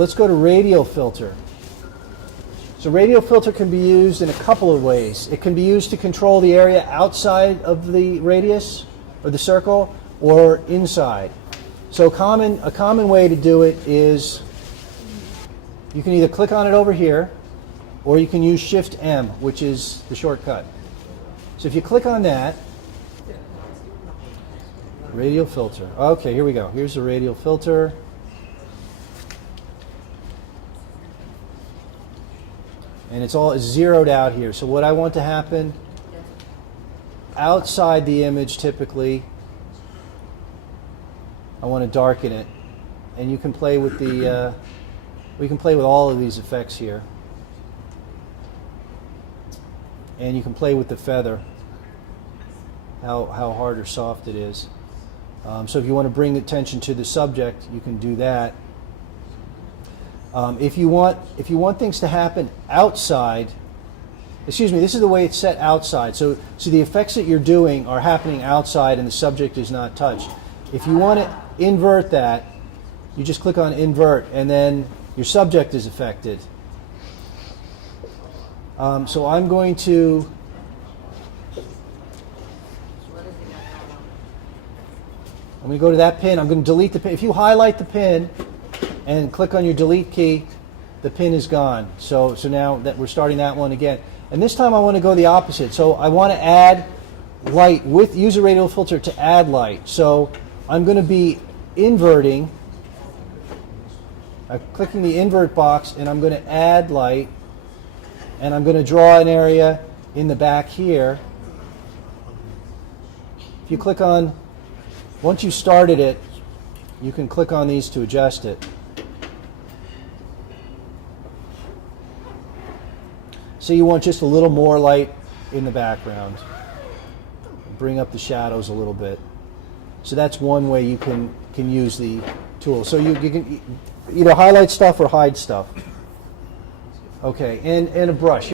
Let's go to radial filter. So radial filter can be used in a couple of ways. It can be used to control the area outside of the radius or the circle or inside. So a common way to do it is you can either click on it over here or you can use Shift M, which is the shortcut. So if you click on that, radial filter. Okay, here we go. Here's the radial filter. And it's all zeroed out here. So what I want to happen outside the image, typically, I want to darken it. And you can play with the, we can play with all of these effects here. And you can play with the feather, how hard or soft it is. So if you want to bring attention to the subject, you can do that. If you want things to happen outside, excuse me, this is the way it's set outside. So the effects that you're doing are happening outside and the subject is not touched. If you want to invert that, you just click on invert and then your subject is affected. So I'm going to go to that pin. I'm going to delete the pin. If you highlight the pin and click on your delete key, the pin is gone. So now that we're starting that one again. And this time I want to go the opposite. So I want to add light use a radial filter to add light. So I'm going to be inverting. I'm clicking the invert box and I'm going to add light. And I'm going to draw an area in the back here. If you click on, once you started it, you can click on these to adjust it. So you want just a little more light in the background. Bring up the shadows a little bit. So that's one way you can use the tool. So you can either highlight stuff or hide stuff. Okay, and a brush.